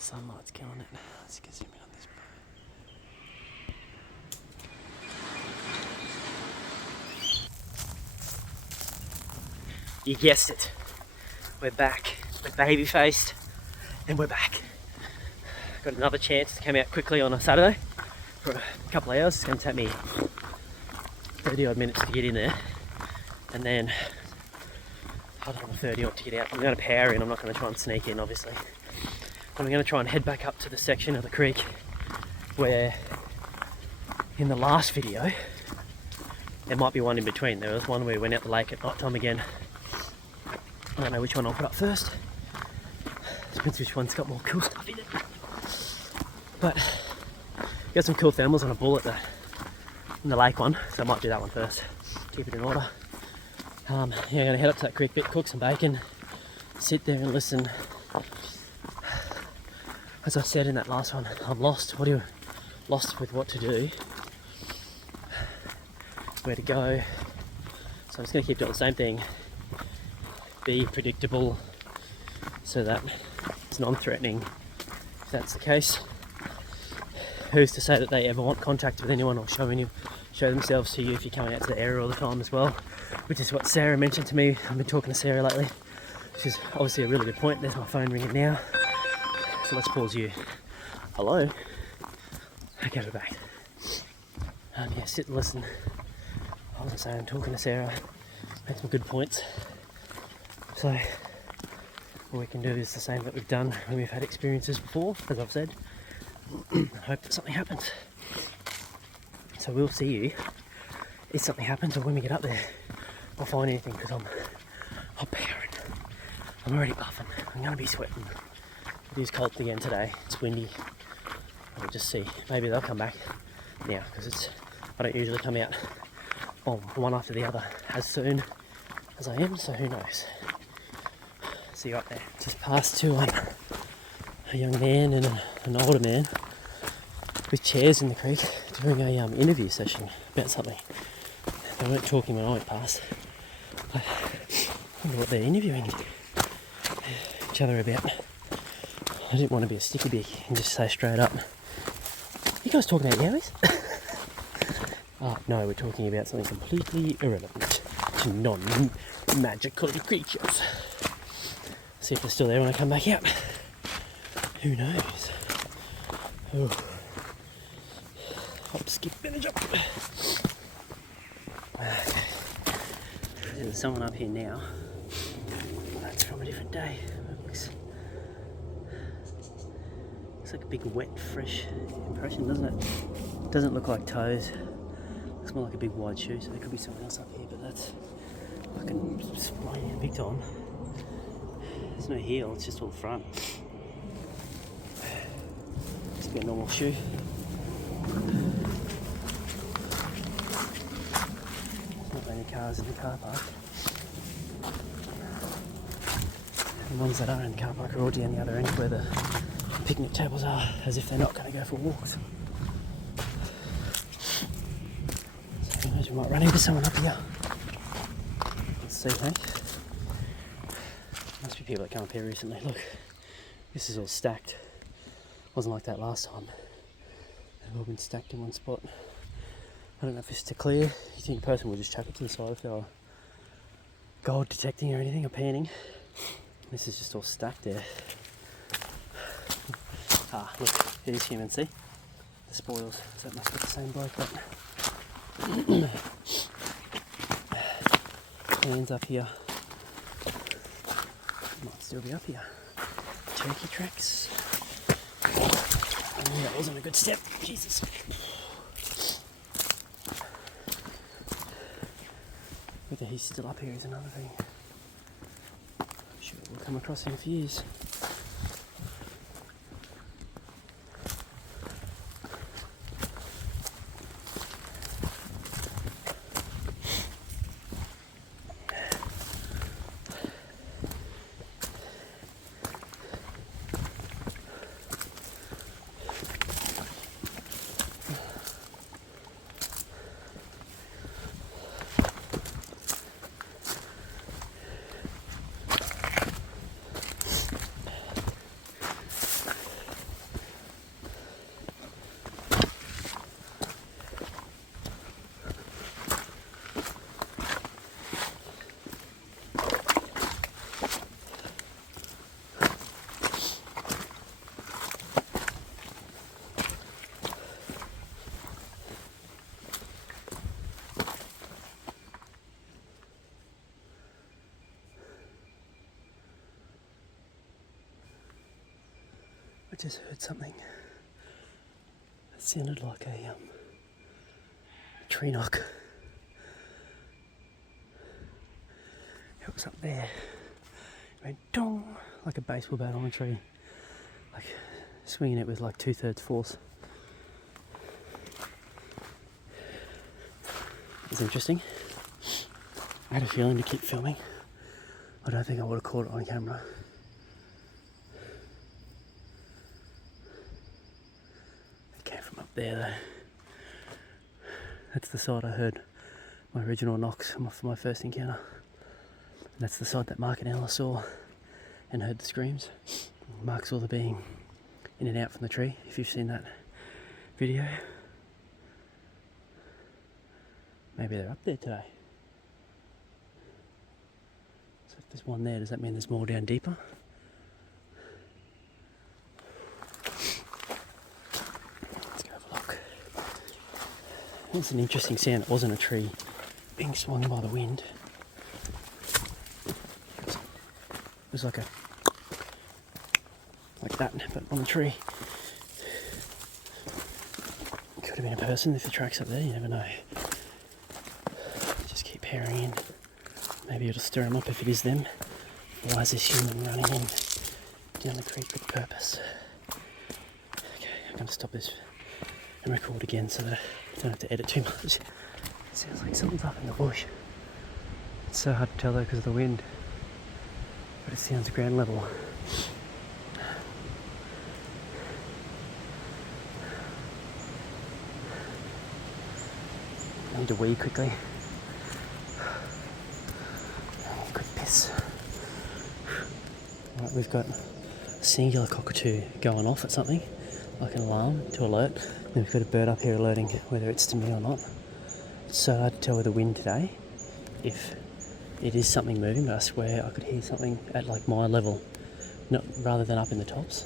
Sunlight's killing it. Let's get zoom in on this. You guessed it. We're back. We're baby faced and we're back. Got another chance to come out quickly on a Saturday for a couple of hours. It's going to take me 30 odd minutes to get in there, and then another 30 odd to get out. I'm going to power in. I'm not going to try and sneak in, obviously. But I'm going to try and head back up to the section of the creek where in the last video, there might be one in between. There was one where we went out the lake at night time again. I don't know which one I'll put up first. Depends which one's got more cool stuff in it. But got some cool thermals on a bull in the lake one, so I might do that one first. Keep it in order. Yeah, I'm going to head up to that creek bit, cook some bacon, sit there and listen. As I said in that last one, I'm lost. Lost with what to do, where to go. So I'm just going to keep doing the same thing. Be predictable so that it's non-threatening. If that's the case, who's to say that they ever want contact with anyone or show themselves to you if you're coming out to the area all the time as well, which is what Sarah mentioned to me. I've been talking to Sarah lately, which is obviously a really good point. There's my phone ringing now, so let's pause you. Hello? Okay, we're back. Yeah, sit and listen. I was saying, I'm talking to Sarah, made some good points. So what we can do is the same that we've done when we've had experiences before, as I've said. Hope that something happens. So we'll see you if something happens, or when we get up there I'll find anything, because I'm powering. I'm already buffing. I'm going to be sweating. It is cold again today. It's windy. We'll just see. Maybe they'll come back now, because I don't usually come out one after the other as soon as I am, so who knows. See you up there. Just passed to a young man and an older man with chairs in the creek doing a interview session about something. They weren't talking when I went past, but I wonder what they're interviewing each other about. I didn't want to be a sticky beak and just say straight up, you guys talking about Yowies? No, we're talking about something completely irrelevant to non-magical creatures. See if they're still there when I come back out. Who knows? Oh. Hop, skip, and jump. Okay. There's someone up here now. That's from a different day. It looks like a big, wet, fresh impression, doesn't it? Doesn't look like toes. Looks more like a big wide shoe, so there could be someone else up here, but that's fucking spraying big time. There's no heel, it's just all front. Just be a normal shoe. There's not many cars in the car park. The ones that are in the car park are all down the other end where the picnic tables are, as if they're not going to go for walks. So who knows, we might run into someone up here. Let's see, mate. Must be people that come up here recently. Look, this is all stacked. Wasn't like that last time. They've all been stacked in one spot. I don't know if it's to clear. You think a person would just chuck it to the side if they were gold detecting or anything, or panning. This is just all stacked there. Look, it is human, see? The spoils. So it must be the same bloke, but hands up here. Might still be up here. Turkey tracks. Oh, that wasn't a good step. Jesus. Whether he's still up here is another thing. I'm sure we'll come across in a few years. just heard something. It sounded like a tree knock. It was up there. It went dong, like a baseball bat on a tree. Like swinging it with like 2/3 force. It's interesting. I had a feeling to keep filming. I don't think I would have caught it on camera. It came from up there though. That's the side I heard my original knocks for my first encounter. And that's the side that Mark and Ella saw and heard the screams. Mark saw the being in and out from the tree, if you've seen that video. Maybe they're up there today. So if there's one there, does that mean there's more down deeper? Let's go have a look. It's an interesting sound. It wasn't a tree being swung by the wind. It was like that, but on the tree. Could have been a person if the track's up there, you never know. Just keep peering in. Maybe it'll stir them up if it is them. Why is this human running in down the creek with purpose? Okay, I'm going to stop this and record again so that I don't have to edit too much. It sounds like something's up in the bush. It's so hard to tell though because of the wind, but it sounds ground level. I need to wee quickly. Good piss. Right, we've got a singular cockatoo going off at something, like an alarm to alert. Then we've got a bird up here alerting whether it's to me or not. It's so hard to tell with the wind today if it is something moving, but I swear I could hear something at like my level, not rather than up in the tops.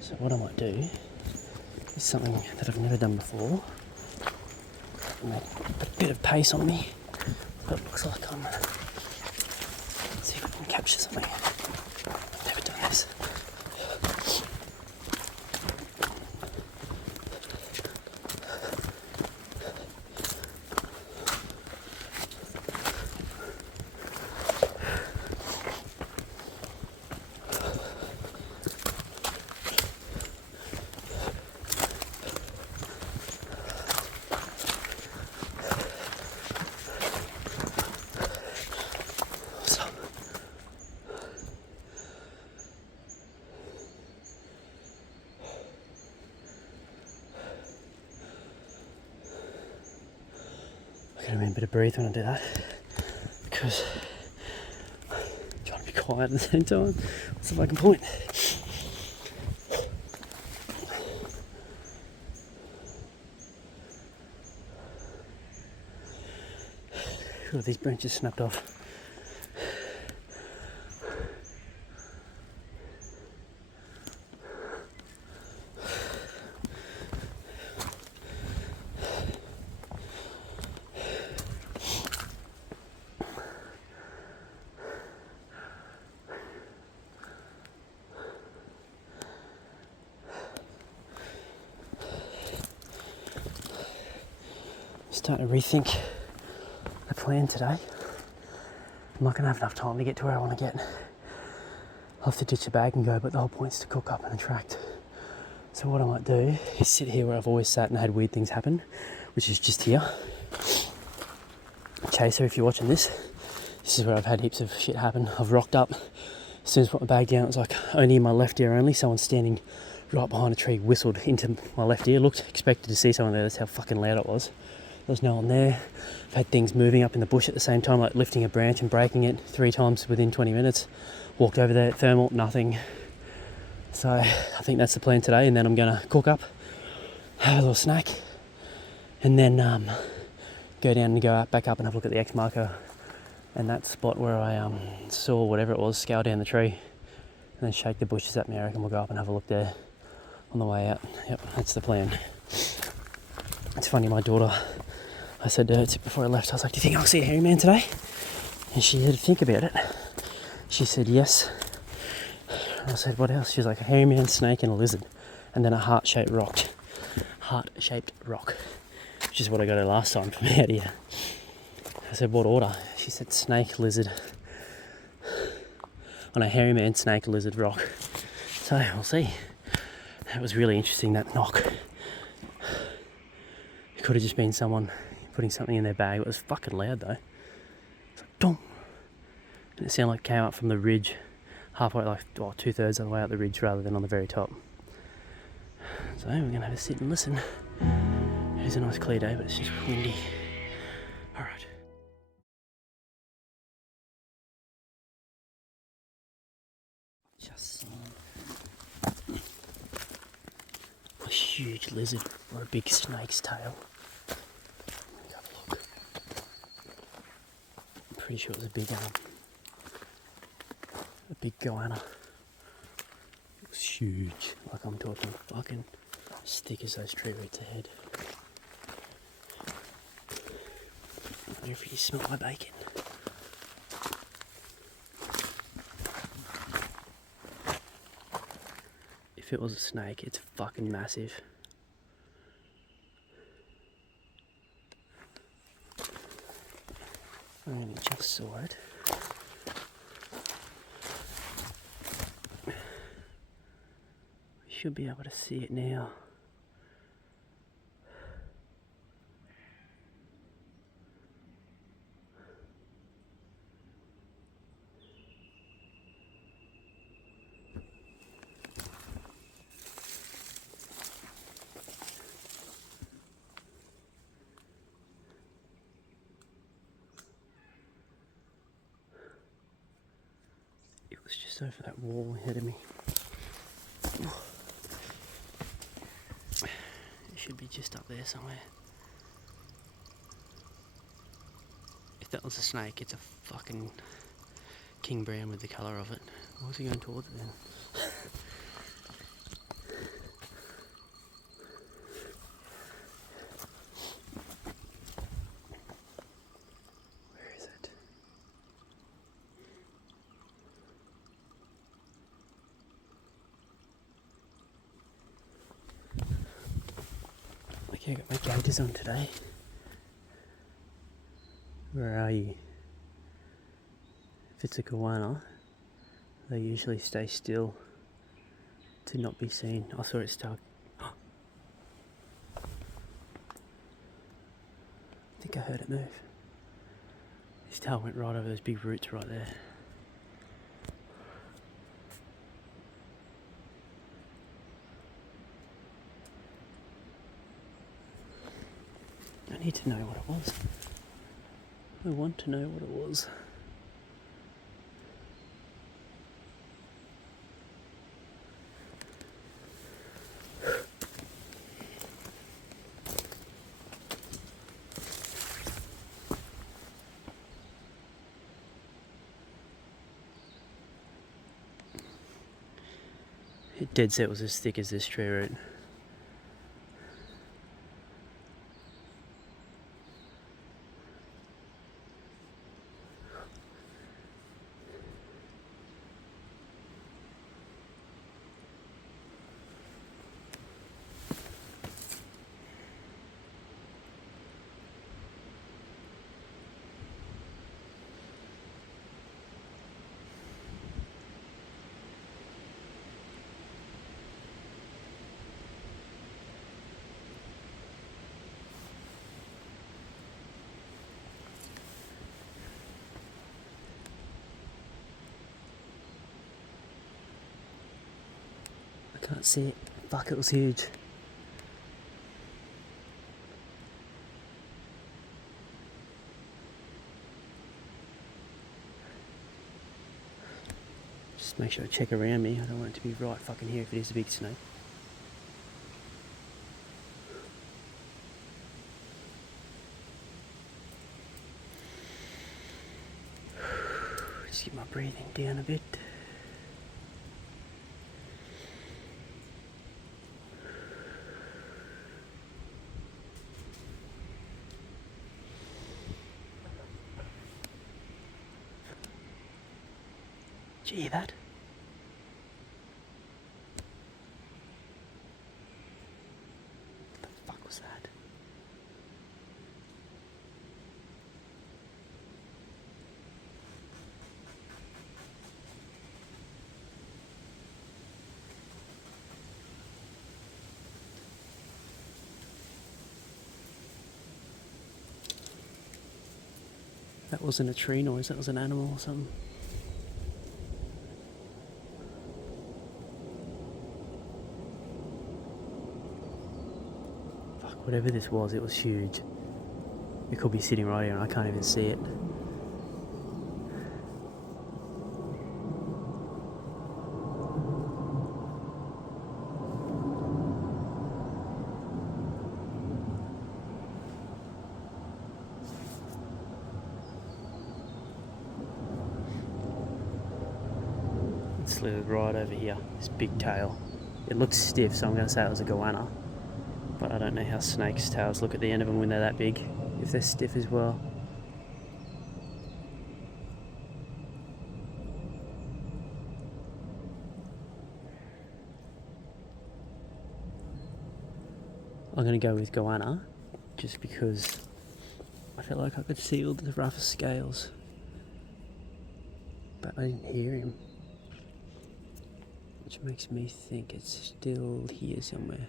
So what I might do is something that I've never done before. Put a bit of pace on me, but it looks like let's see if I can capture something. I've never done this. I gotta remember to breathe when I do that, because I'm trying to be quiet at the same time. What's the fucking point? Ooh, these branches snapped off. Starting to rethink the plan today. I'm not going to have enough time to get to where I want to get. I'll have to ditch the bag and go, but the whole point's to cook up and attract. So what I might do is sit here where I've always sat and had weird things happen, which is just here. Chaser, if you're watching this is where I've had heaps of shit happen. I've rocked up, as soon as I put my bag down, it was like only in my left ear only. Someone standing right behind a tree whistled into my left ear. Expected to see someone there, that's how fucking loud it was. There was no one there. I've had things moving up in the bush at the same time, like lifting a branch and breaking it 3 times within 20 minutes. Walked over there, thermal, nothing. So I think that's the plan today, and then I'm gonna cook up, have a little snack, and then go down and go back up and have a look at the X marker and that spot where I saw whatever it was scale down the tree, and then shake the bushes at me. I reckon we'll go up and have a look there on the way out. Yep, that's the plan. It's funny, my daughter, I said to her before I left, I was like, do you think I'll see a hairy man today? And she had to think about it. She said yes. I said, what else? She's like, a hairy man, snake and a lizard. And then a heart-shaped rock. Heart-shaped rock. Which is what I got her last time from out here. I said, what order? She said snake, lizard. On a hairy man, snake, lizard, rock. So, we'll see. That was really interesting, that knock. It could have just been someone putting something in their bag. It was fucking loud though. It's like, dong! And it sounded like it came up from the ridge, halfway, like, 2/3 of the way up the ridge rather than on the very top. So we're going to have a sit and listen. It is a nice clear day, but it's just windy. Alright. Just seen a huge lizard or a big snake's tail. Let me have a look. I'm pretty sure it was a big goanna. It was huge, like I'm talking fucking as thick as those tree roots ahead. I wonder if you smell my bacon. If it was a snake, it's fucking massive. I only just saw it. Should be able to see it now. It was just over that wall ahead of me. It should be just up there somewhere. If that was a snake, it's a fucking king brown with the colour of it. Why was he going towards it then? Where is it? Okay, I got my gaiters on today. Where are you? If it's a goanna, they usually stay still to not be seen. I saw it stuck. I think I heard it move. His tail went right over those big roots right there. I need to know what it was. I want to know what it was. It dead set was as thick as this tree root. I can't see it. Fuck, it was huge. Just make sure I check around me. I don't want it to be right fucking here if it is a big snake. Just get my breathing down a bit. Did you hear that? That wasn't a tree noise, that was an animal or something. Fuck, whatever this was, it was huge. It could be sitting right here and I can't even see it. It's slithered right over here, this big tail. It looks stiff, so I'm going to say it was a goanna. But I don't know how snakes' tails look at the end of them when they're that big, if they're stiff as well. I'm going to go with goanna, just because I felt like I could see all the rougher scales. But I didn't hear him. Which makes me think it's still here somewhere.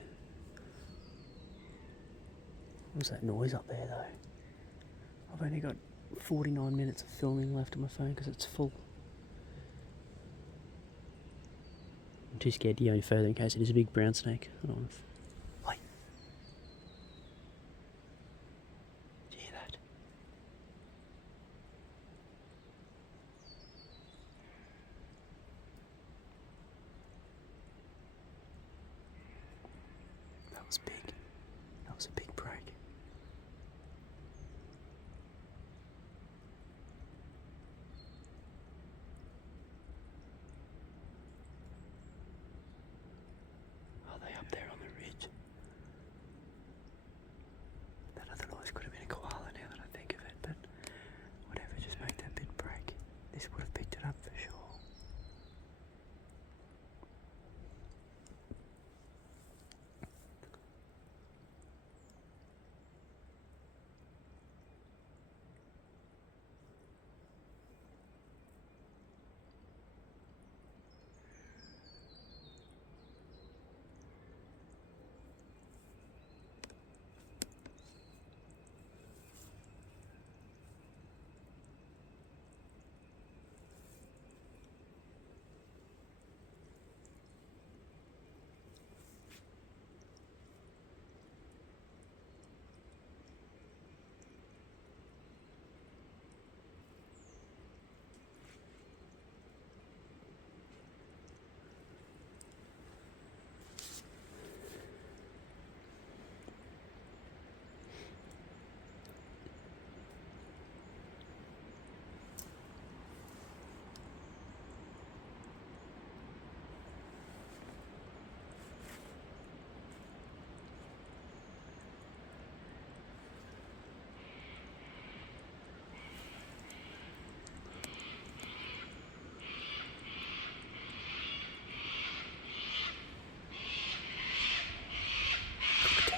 What was that noise up there though? I've only got 49 minutes of filming left on my phone because it's full. I'm too scared to go any further in case it is a big brown snake. I don't want to... Wait. Did you hear that? That was big. That was a big break. Are they up there on the ridge? That other noise could have been a koala now that I think of it, but whatever, just make that bit break. This would have picked it up for sure.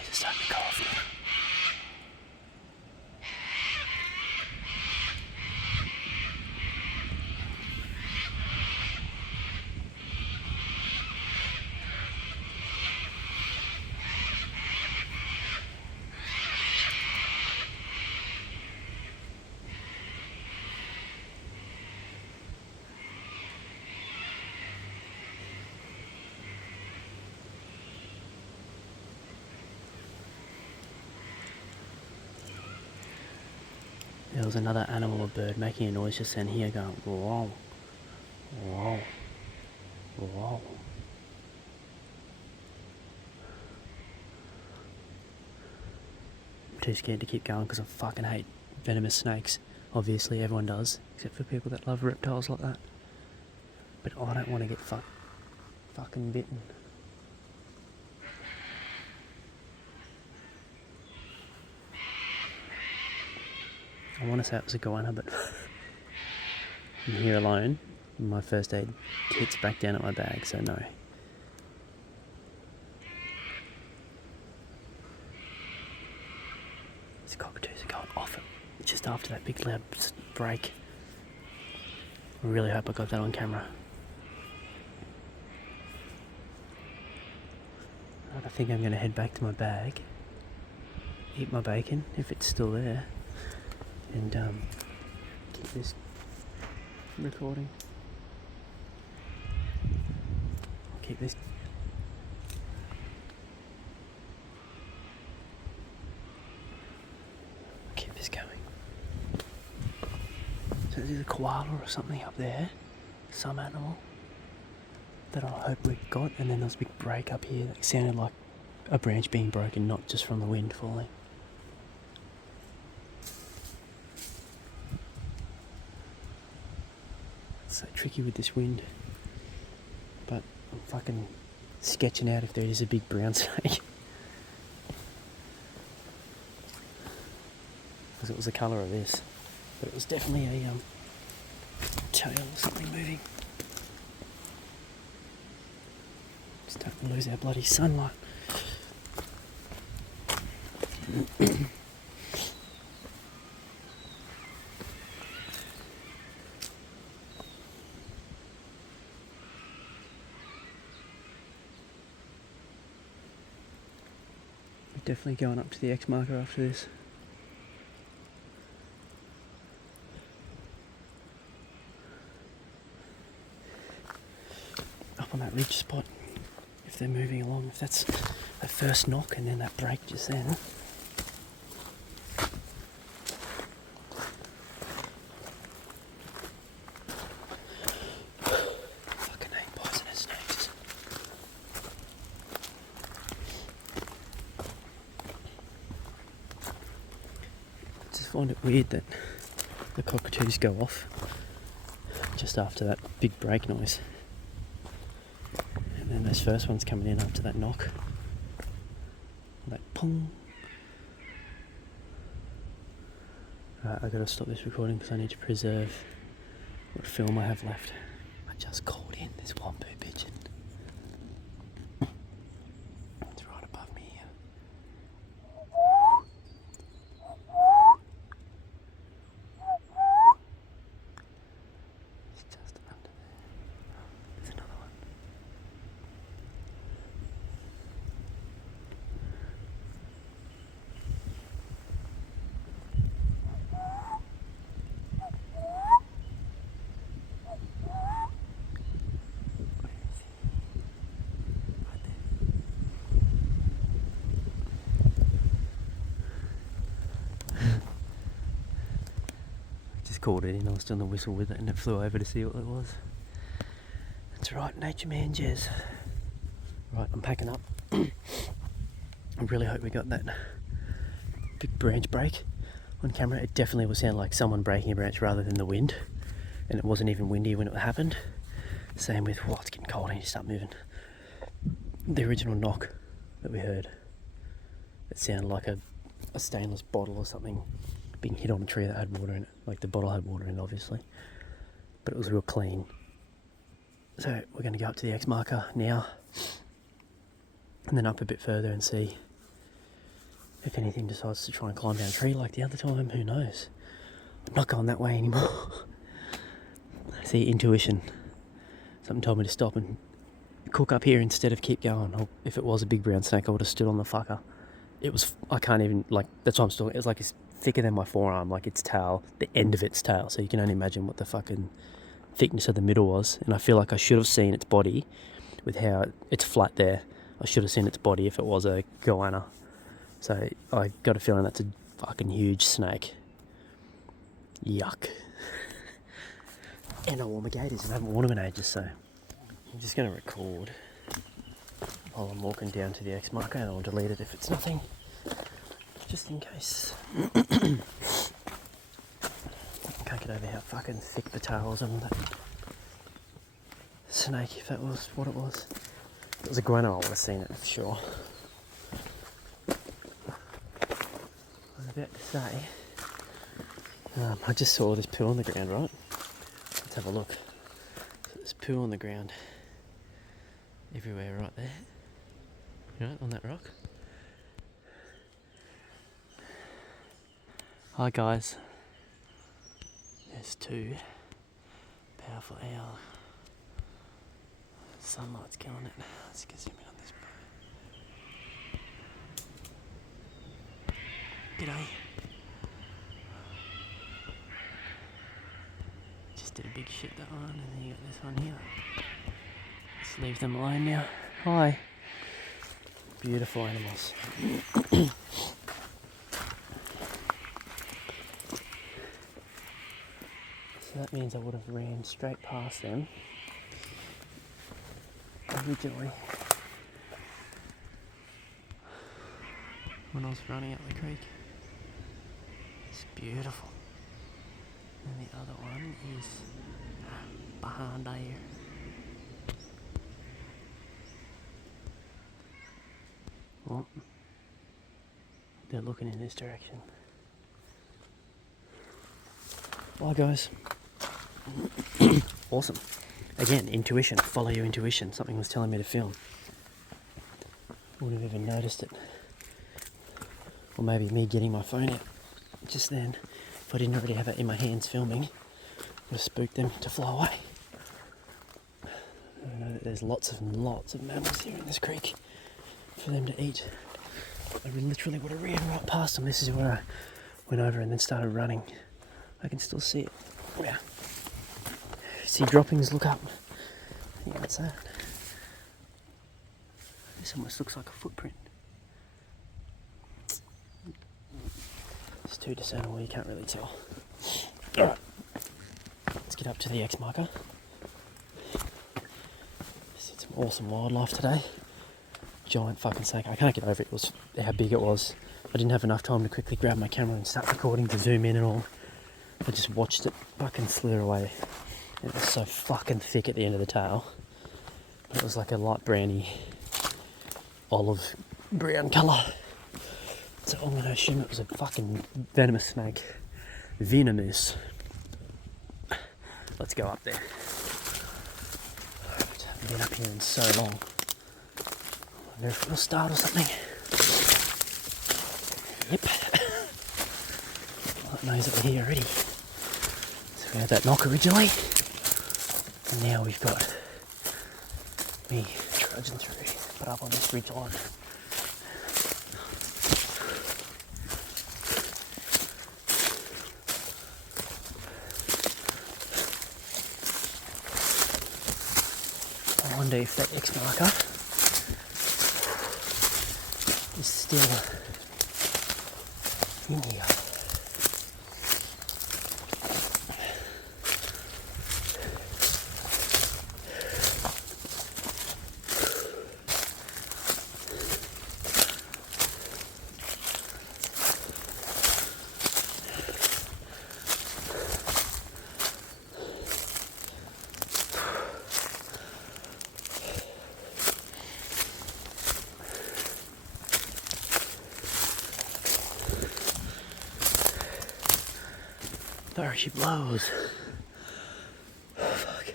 It's starting to go off now. There was another animal or bird making a noise just then here going, whoa, whoa, whoa. I'm too scared to keep going because I fucking hate venomous snakes. Obviously everyone does, except for people that love reptiles like that. But I don't want to get fucking bitten. I want to say it was a goanna, but I'm here alone. My first aid kit's back down at my bag, so no. These cockatoos are going off it just after that big loud break. I really hope I got that on camera. I think I'm going to head back to my bag, eat my bacon if it's still there, and keep this recording. I'll keep this. Keep this going. So there's a koala or something up there, some animal that I hope we got, and then there's a big break up here that sounded like a branch being broken, not just from the wind falling. It's so tricky with this wind, but I'm fucking sketching out if there is a big brown snake. Because it was the colour of this, but it was definitely a tail or something moving. Starting to lose our bloody sunlight. We're definitely going up to the X marker after this. Up on that ridge spot, if they're moving along, if that's the first knock and then that break just then. Fucking hate poisonous snakes. I just find it weird that the cockatoos go off just after that big break noise. And then those first ones coming in after that knock. That pong. Right, I've got to stop this recording because I need to preserve what film I have left. I just called in this wombo pigeon. It's right above me here. It's just under there. There's another one. Called it in, I was doing the whistle with it and it flew over to see what it was. That's right, nature man jazz. Right, I'm packing up. I really hope we got that big branch break on camera. It definitely would sound like someone breaking a branch rather than the wind, and it wasn't even windy when it happened. Same with, it's getting cold, I need to start moving. The original knock that we heard, it sounded like a stainless bottle or something being hit on a tree that had water in it. Like the bottle had water in it, obviously, but it was real clean. So we're going to go up to the X marker now and then up a bit further and see if anything decides to try and climb down a tree like the other time. Who knows? I'm not going that way anymore. See, intuition. Something told me to stop and cook up here instead of keep going. Or if it was a big brown snake, I would have stood on the fucker. It was, I can't even, that's why I'm still, it's like it's thicker than my forearm, like its tail, the end of its tail, so you can only imagine what the fucking thickness of the middle was. And I feel like I should have seen its body with how it's flat there. I should have seen its body if it was a goanna. So I got a feeling that's a fucking huge snake. Yuck. And I wore my gaiters and I haven't worn them in ages, so I'm just going to record while I'm walking down to the X marker, and I'll delete it if it's nothing, just in case. I can't get over how fucking thick the tail was on that snake, if that was what it was. If it was a guano, I would have seen it for sure. I was about to say, I just saw this poo on the ground, right? Let's have a look. So there's poo on the ground everywhere right there. Right, on that rock. Hi guys. There's two. Powerful owl. Sunlight's killing it. Let's get zoom in on this bird. G'day. shit that one, and then you got this one here. Let's leave them alone now. Hi. Beautiful animals. So that means I would have ran straight past them originally when I was running up the creek. It's beautiful. And the other one is behind there. Well, they're looking in this direction. Bye guys. Awesome. Again, intuition. Follow your intuition. Something was telling me to film. Wouldn't have even noticed it. Or maybe me getting my phone out just then, if I didn't already have it in my hands filming, would have spooked them to fly away. I know that there's lots of mammals here in this creek for them to eat. I literally would have ran right past them. This is where I went over and then started running. I can still see it. Yeah. See droppings, look up. Yeah, that's that. This almost looks like a footprint. It's too discernible, you can't really tell. Alright, let's get up to the X marker. See some awesome wildlife today. Giant fucking snake. I can't get over it. It was how big it was. I didn't have enough time to quickly grab my camera and start recording to zoom in and all. I just watched it fucking slither away. It was so fucking thick at the end of the tail. It was like a light browny, olive brown colour. So I'm going to assume it was a fucking venomous snake. Venomous. Let's go up there. I haven't been up here in so long. I wonder if it'll start or something. Yep. Well, it knows that we're here already. So we had that knock originally. And now we've got me trudging through, but up on this ridge line. I wonder if that X marker is still in here. Sorry, she blows. Oh, fuck.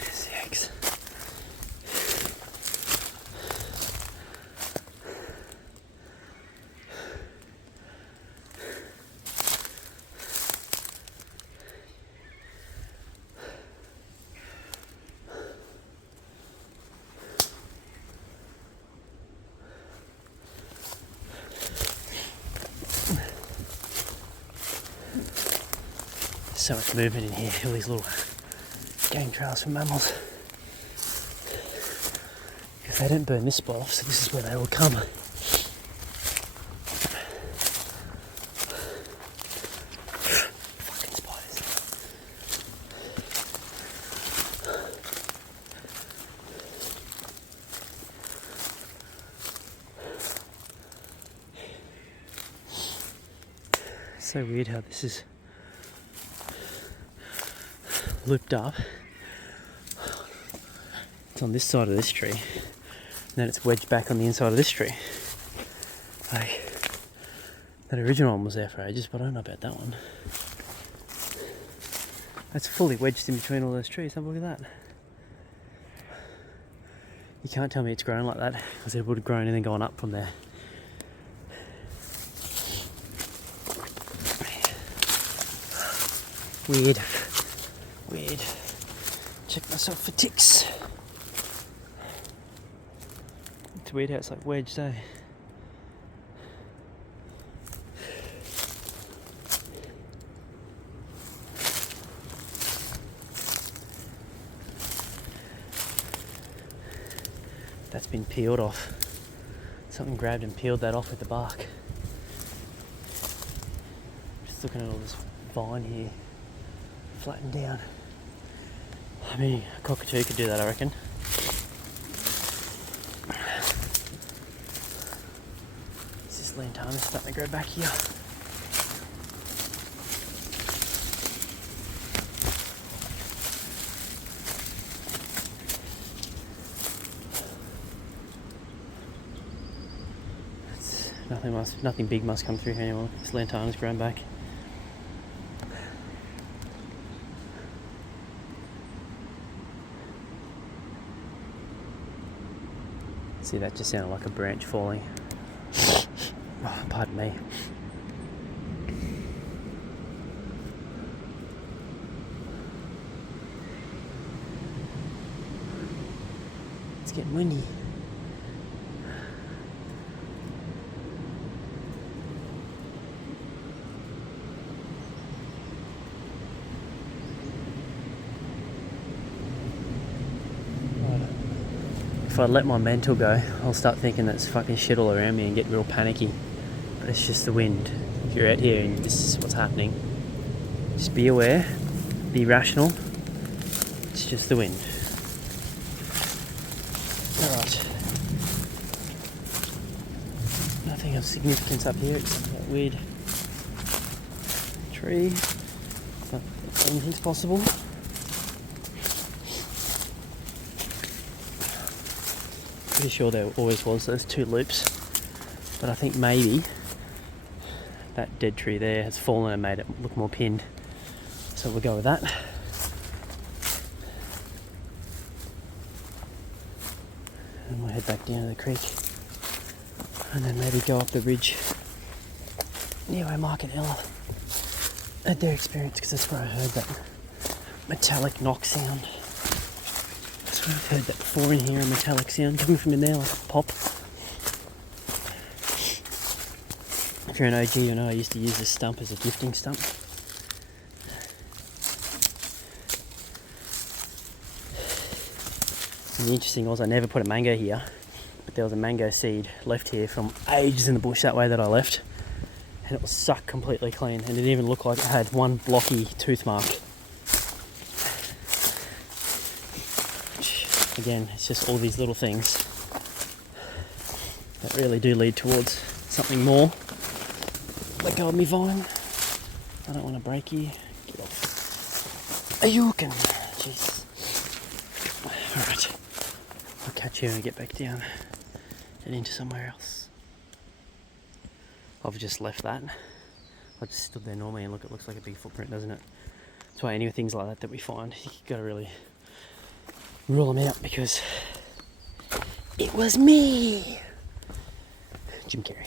There's the eggs. So much movement in here, all these little game trails for mammals. If they don't burn this spot off, so this is where they all come. Fucking spiders. So weird how this is looped up. It's on this side of this tree, and then it's wedged back on the inside of this tree. Like, that original one was there for ages, but I don't know about that one. That's fully wedged in between all those trees. Have a look at that. You can't tell me it's grown like that, because it would have grown and then gone up from there. Weird. Weird. Check myself for ticks. It's weird how it's like wedged, eh? that's been peeled off. Something grabbed and peeled that off with the bark. Just looking at all this vine here, flattened down. I mean, a cockatoo could do that, I reckon. Is this lantana starting to grow back here? Nothing big must come through here anymore. This lantana's grown back. See, that just sounded like a branch falling. Oh, pardon me. It's getting windy. If I let my mental go, I'll start thinking that's fucking shit all around me and get real panicky. But it's just the wind. If you're out here and this is what's happening, just be aware, be rational. It's just the wind. Alright. Nothing of significance up here except that weird tree. But anything's possible. Pretty sure there always was those two loops, but I think maybe that dead tree there has fallen and made it look more pinned, so we'll go with that. And we'll head back down to the creek and then maybe go up the ridge near where Mark and Ella had their experience, because that's where I heard that metallic knock sound. I've heard that before in here, a metallic sound coming from in there, like a pop. If you're an OG, you know I used to use this stump as a gifting stump. And the interesting was I never put a mango here, but there was a mango seed left here from ages in the bush that way that I left. And it was sucked completely clean, and it didn't even look like it had one blocky tooth mark. Again, it's just all these little things that really do lead towards something more. Let go of me, vine. I don't want to break you. Get off. Are you looking? Jeez. Alright. I'll catch you and get back down and into somewhere else. I've just left that. I just stood there normally and look, it looks like a big footprint, doesn't it? That's why any things like that we find, you gotta really rule them out, because it was me, Jim Carrey.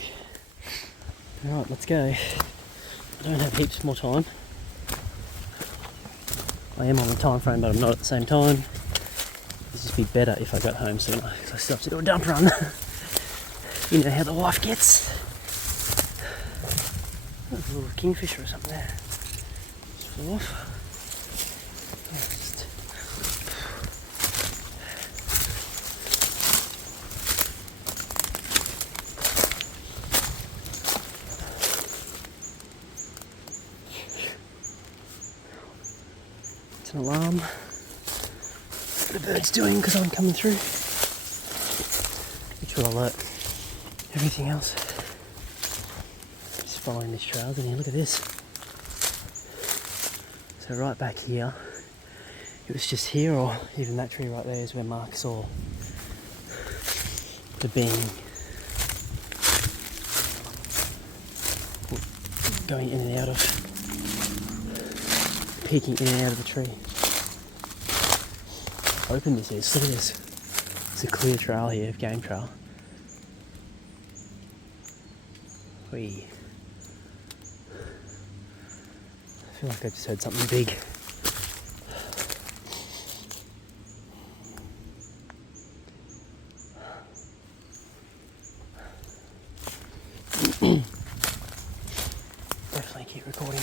Alright, let's go. I don't have heaps more time. I am on the time frame, but I'm not at the same time. It'd just be better if I got home sooner, because I still have to do a dump run. You know how the wife gets. There's a little kingfisher or something there. Just flew off. It's an alarm. What the bird's doing because I'm coming through, which will alert everything else. Just following this trail, and here, look at this. So right back here, it was just here, or even that tree right there is where Mark saw the being going in and out of, peeking in and out of the tree. How open this is, look at this. It's a clear trail here, game trail. Whee. I feel like I just heard something big. Definitely keep recording.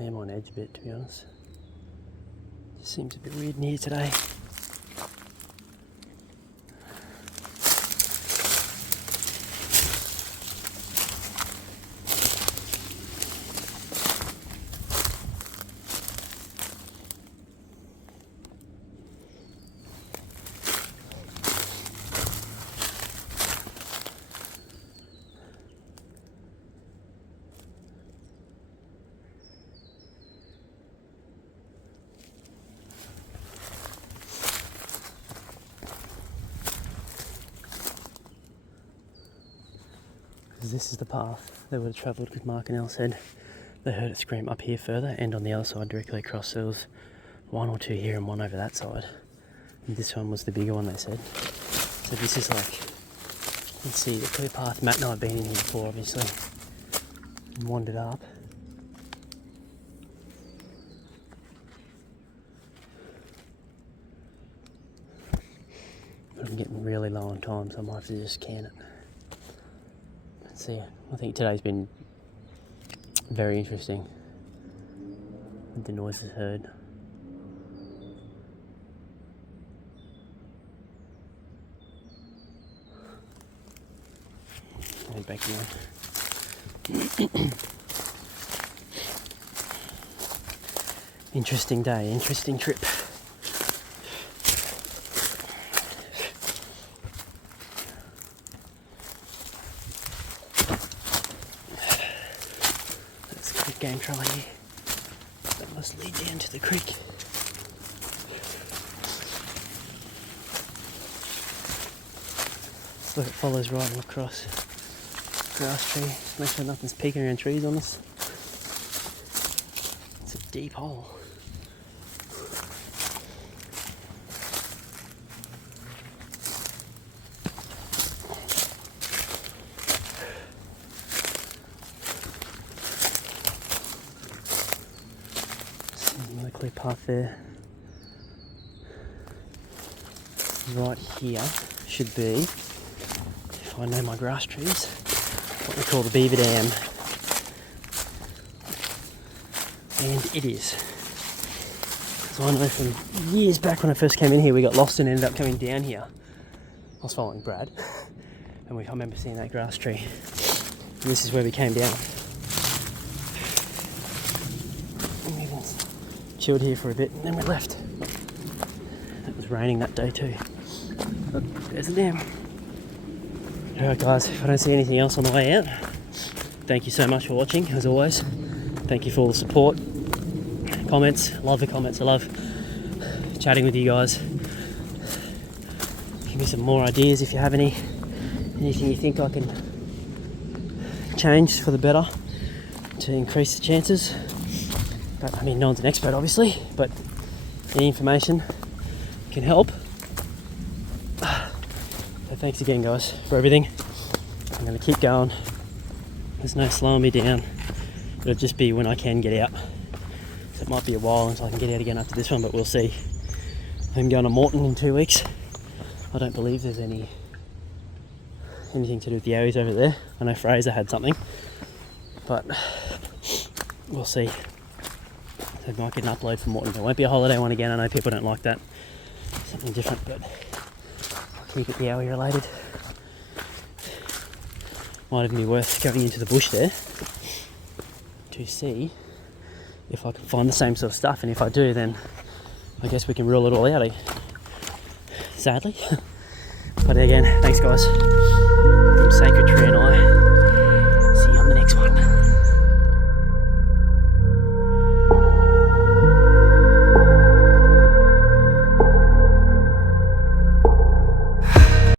I am on edge a bit, to be honest. Just seems a bit weird in here today. This is the path they would have travelled, because Mark and Elle said they heard it scream up here further and on the other side directly across. So there was one or two here and one over that side. And this one was the bigger one, they said. So this is like, you can see the clear path. Matt and I have been in here before, obviously, and wandered up. But I'm getting really low on time, so I might have to just can it. So yeah, I think today's been very interesting with the noises heard. Head back down. Interesting day, interesting trip. Game trolley here. That must lead down to the creek. So it follows right across grass tree. Make sure nothing's peeking around trees on us. It's a deep hole. Clear path there. Right here should be, if I know my grass trees, what we call the beaver dam. And it is. So I know from years back when I first came in here, we got lost and ended up coming down here. I was following Brad, and I remember seeing that grass tree. And this is where we came down. Chilled here for a bit and then we left. It was raining that day too. But there's the dam. Alright guys, if I don't see anything else on the way out, thank you so much for watching, as always. Thank you for all the support, comments. Love the comments. I love chatting with you guys. Give me some more ideas if you have anything you think I can change for the better to increase the chances. But, I mean, no one's an expert, obviously, but any information can help. So thanks again, guys, for everything. I'm going to keep going. There's no slowing me down. It'll just be when I can get out. So it might be a while until I can get out again after this one, but we'll see. I'm going to Morton in 2 weeks. I don't believe there's anything to do with the Yowies over there. I know Fraser had something, but we'll see. So I might get an upload from Morton. It won't be a holiday one again. I know people don't like that. Something different, but I'll keep it Yowie related. Might even be worth going into the bush there to see if I can find the same sort of stuff. And if I do, then I guess we can rule it all out, sadly. But again, thanks guys. From Sacred Tree and I.